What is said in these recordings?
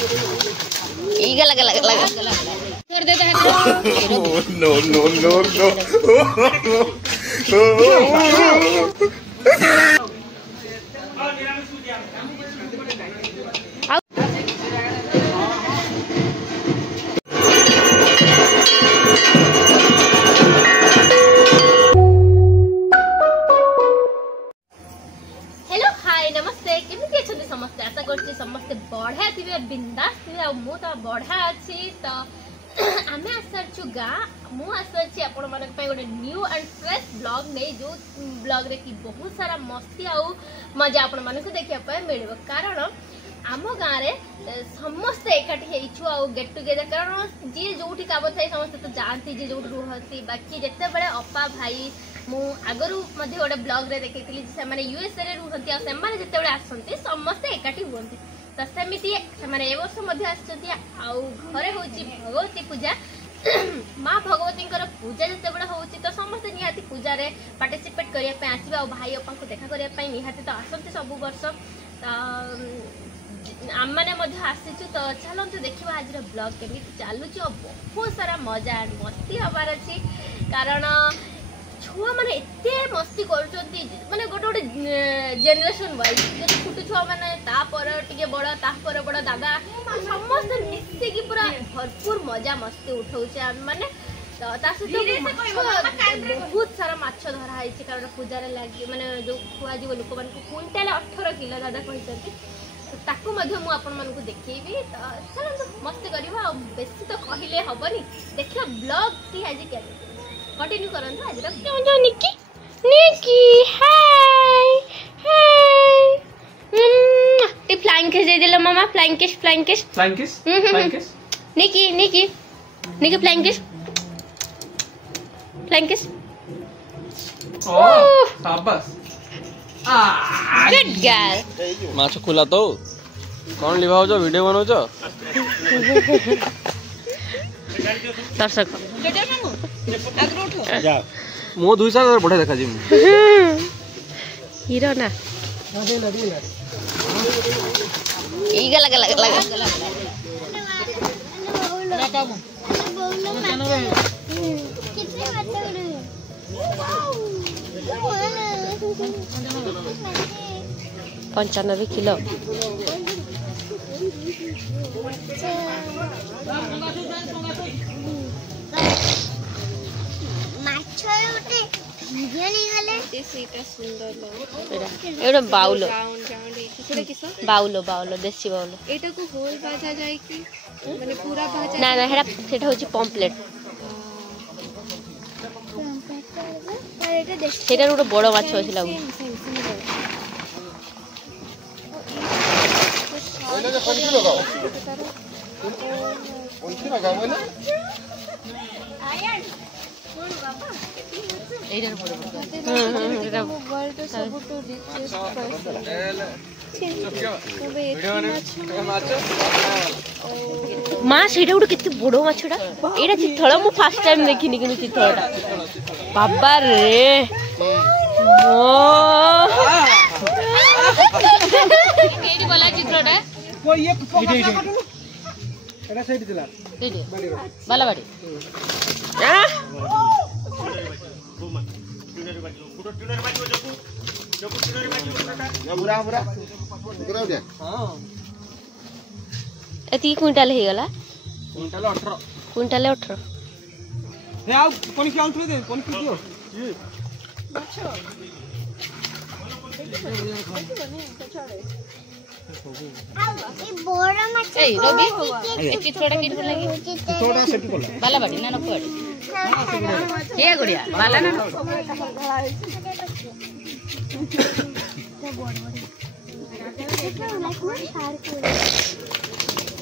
इगा लगा लगा लगा कर दे नो नो नो नो समस्ते आशा करछि समस्ते बढ़िया थिबे बिंदास थिबे आ मु तो बढ़िया अछि तो आमे आसरछु गा मु आसरछि आपण मानक पे गोटे न्यू एंड फ्रेश ब्लॉग नै जो ब्लॉग रे की बहुत सारा मस्ती आ मजा आपण मानक देखिया पे मिलबो कारण आम गाँव रे समस्ते एकाठी हेइछु आ गेट टुगेदर कारण जी जोठी काम थाई समस्ते तो जानती जी जोठी रुहती बाकी जते बळे अपा भाई मु आगरु मध्ये गोटे ब्लॉग रे देखैतिली से माने यूएसए रे रुहती आ से माने जते बळे आसंती समस्ते एकाठी हुंती तो सेमिति से माने ए वर्ष मध्ये आछंती आ घरे होची भगवती पूजा माँ भगवती पूजा जते बळे होची तो समस्ते निहाती पूजा रे पार्टिसिपेट करिया पे आसीबा आ भाई अपा को देखा करिया पे निहाती तो आसंती सब वर्ष आम मैंने आसीचु तो चलते देखा आज ब्लॉग केमी चलुच बहुत सारा मजा मस्ती हबार अच्छी कारण छुआ मैंने एते मस्ती कर गोटे गोटे जेनेरेशन वाइज छोट छुआ मैंने टे बड़ तापर बड़ दादा समस्त मिसिकी पूरा भरपूर मजा मस्ती उठाऊे मैंने सहित बहुत सारा माछ धराई कारण पूजार लगे मैंने जो खुआ लोक मान क्विंटाल 18 किलो दादा कहते ताकू मध्य मु आपण मानकु देखैबी तो चलो मस्ती करबा आ बेसी तो कहिले हबनी देखियो ब्लॉग की आज के कंटिन्यू करंतु आज रो निकी निकी हाय हाय ती फ्लाइंग किस दे देलो मामा फ्लाइंग किस निकी निकी निकी फ्लाइंग किस ओ शाबाश गुड गर्ल माछ खुला तो कौन लिभाओ जो वीडियो बनाओ जो दर्शक मो 200 बढ़िया देखा जी हीरो ना इगा लगा लगा लगा कितने बच्चे 95 किलो बाउलो बाउलो बाउलो देसी बाउलो एटा को होल बाजा जाय कि माने पूरा बाजा ना ना हेडा सेटा होची पम्पलेट सेटा गोटे बड़ माछ अछि लागु ओइले जे पंखी लगाओ पंखी लगाओ ना आयन कोन बाबा एडर बड़ एटा वर्ल्ड सब टू रिचेस्ट पर्सन माँ सेटा गोटे केते बड़ माछडा एटा चिथळ मु फर्स्ट टाइम देखिनी कि चिथळटा बाबा रे ओ एडी बोला चित्रटा वो ये एटा साइड दिला एडी बाला बाडी आ एती क्विंटल हे गला क्विंटल 18 हे आ कोन की आउट दे कोन की दियो ये अच्छा ए बोरा मत ए रवि ए चित्रोडा के लगी चित्रोडा सेट कोला बाला बाडी ना नकोड के गुड़िया बाला ना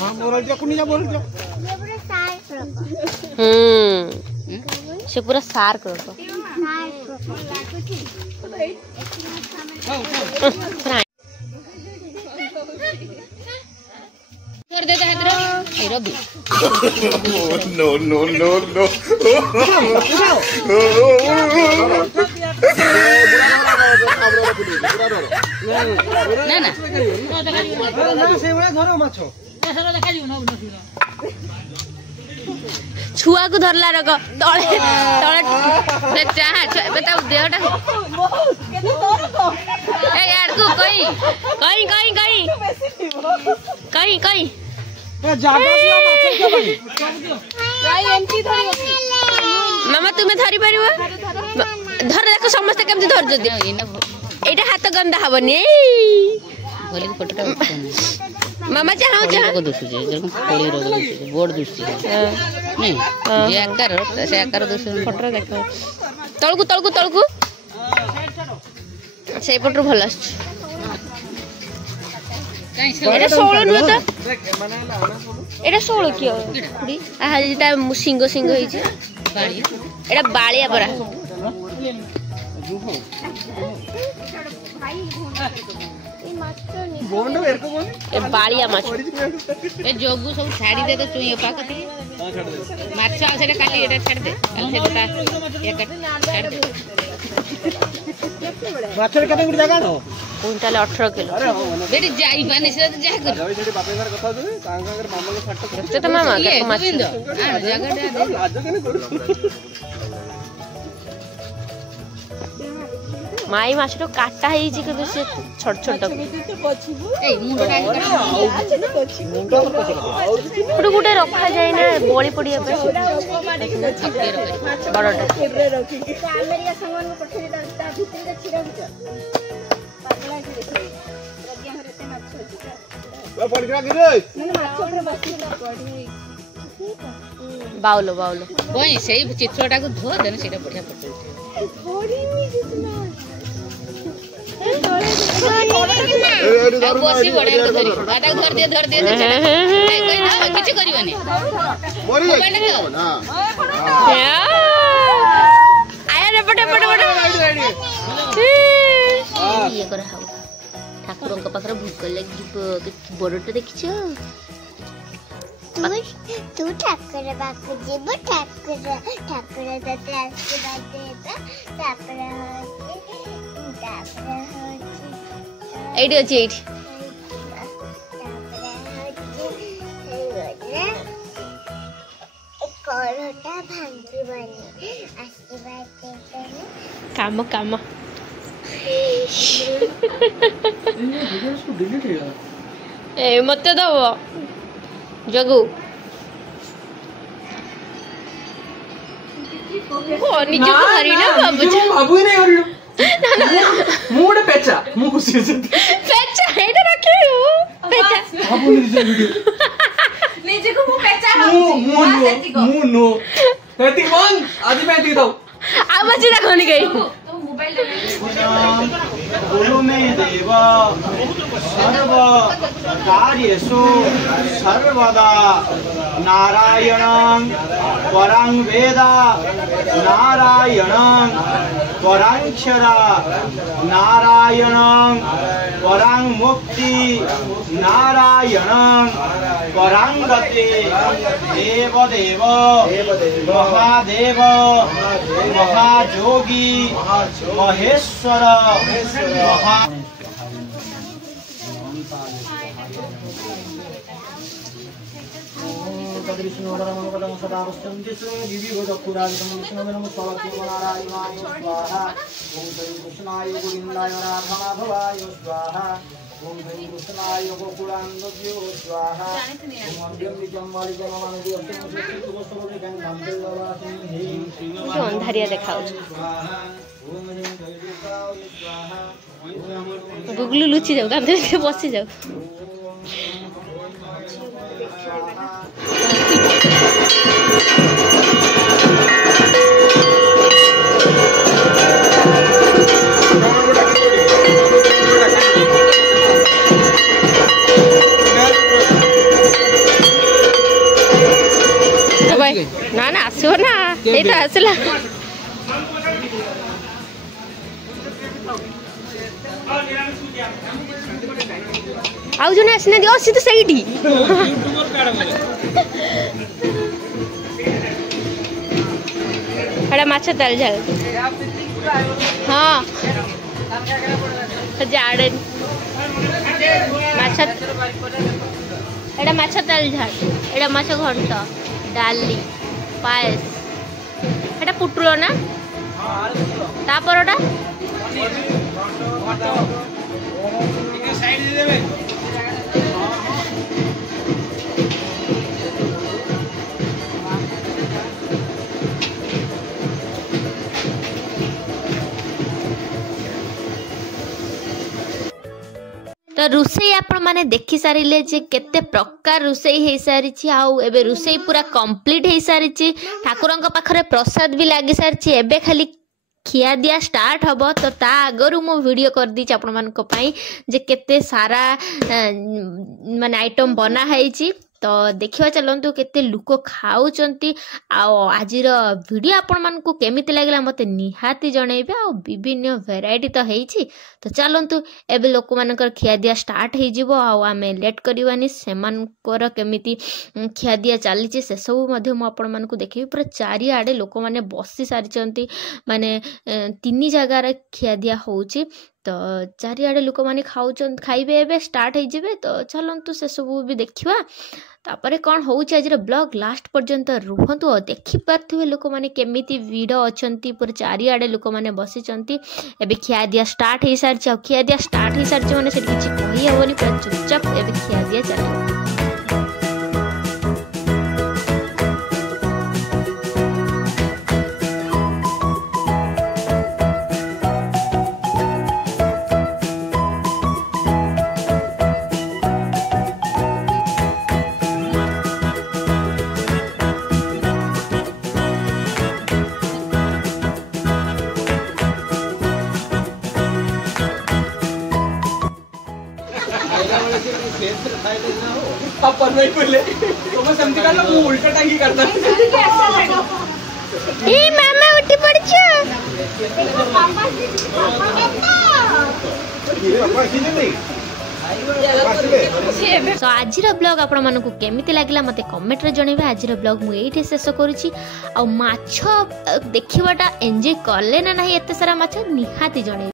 हां मोर जा कुनी जा बोल जा ये पूरा सार्क से पूरा सार्क रखो कर दे जहादरा ए Ravi no no no no ना ना ना से बड़ा धरो माछो छुआ को धरला रख तले तले चाह बताओ देहटा ए यार को कहीं कहीं कहीं कहीं कहीं कहीं मामा तुम्हें धरी पार धर देख समस्त केमती धर एटा हाथ गंदा हबनी मामा चाहो चाहो दुसुचे कोड़ी रोग दुसुचे बोर्ड दुसुचे नहीं ये आकार से आकार दुसु फोटो देखो तळकु तळकु तळकु से पटरो भल आछ एटा 16 नु त एटा 16 कियो खुडी आ जेटा सिंग सिंग होई छै बाळी एटा बाळिया परा बोंडो एरको बोन ए बाळिया माछ ए जोगु सब छाड़ी दे तो चुई पा कती माछ सेटा काली एटा छाड़ दे काली सेटा एक छाड़ दे माछर कते गुडी जगह नो कुंटाल 18 किलो बेटी जाई पानी से तो जा कर जाई सेठी बापेदार कथा दे तांगर मामा को छाट से तो मामा के माछ जगह दे आज कने करू माई माछ तो काटा ही छी कि से छोट छोट ए मुंडा गुटे गुटे रखा जाए ना बड़ी पड़िया पे बड़टा बाउलो बाउलो कोई सही चित्रटा को धो देन सेटा बढ़िया पटो बसी बढ़िया धरी आटा धर दे किछ करबनी मरी गई ना आया रे पटे पटे पटे ये कर हाउ ठाकुर का पाखरे भूख लगी बड़टा देखिछ तू ठाकुर बाकू जीव ठाकुर ठाकुर तते आशीर्वाद देता तापरे एडी अछि एडी कोरोटा भांगी बनी आशीर्वाद देता काम काम ए मत दो जगू ओ निजे को हरी ना बाबू बाबू नहीं हरी मुडे पेचा मु खुशी से पेचा एटा रखियो पेचा बाबू निजे वीडियो निजे को मु पेचा मु नो पेटी बन आदि मैं दी दो आवाज रखनी गई तो मोबाइल ले गुरु में देव सर्व कार्येषु सर्वदा नारायणं परं वेद नारायणं परं क्षरा नारायणं परं मुक्ति नारायणं परं गति देव देव महादेव महायोगी महेश्वर महा अंधारिया देखा गुगलू लुचि जाऊ कांधे बसी जाऊ ना ना आसो ना ये तो आसला आउ जने आसना दियो सी तो सहीटी अरे माछ तल झाल हां जाड़े माछ एटा माछ ताल झाट एटा माछ घंट डाली पायस एटा पुटुलो ना तापरटा तो रुसई आपण माने देखि सारिले जे केते प्रकार रुसई हे सारिछि आउ एबे रुसई पूरा कंप्लीट हे सारिछि ठाकुरंक पाखरे प्रसाद भी लागि सारिछि एबे खाली खिया दिया स्टार्ट हबो तो ता आगरु मो वीडियो कर दी आपण मानक पई जे केते सारा माने आइटम बना हैछि तो देखिवा चलंतु केते लुक खाउचंती आजिर वीडियो आपण मानकु केमिति लागला मते निहाती जणैबे आ विभिन्न वेराइटी तो हेछि तो चलंतु एबे लोक मानकर खिया दिया स्टार्ट हे जिवो आ आमे लेट करिवानी सेमानकर केमिति खिया दिया चलीछि से सब मध्ये म आपण मानकु देखिबी पूरा चारि आडे लोक माने बसी सारिचंती माने तीन जगह रे खिया दिया होउछि तो चारिआडे लोक माने खाउचन खाइबे एबे स्टार्ट हे जिवे तो चलंतु से सब भी देखिवा तापरे कौन होउछ आज ब्लॉग लास्ट पर्यंत रुहंतु देखि पारथिबे लोक माने केमिति वीडियो अछंती पर चारिआडे लोक माने बसिचंती एबे खिया दिया स्टार्ट हे सार छ खिया दिया स्टार्ट हे सार छ माने से किछि कहि हेबोनी पूरा चुपचाप एबे खिया दिया चले अपन नहीं बोले तो मैं समझ कर लो वो उल्टा टांगी करता ए मामा उठी पड़ छ सो आजिर ब्लॉग आपण मानकु केमिति लागला मते कमेंट रे जणैबे आजिर ब्लॉग मु एठी शेष करूची आ माछ देखिबाटा एन्जॉय करले ना नाही एते सारा माछ निहाती जणै।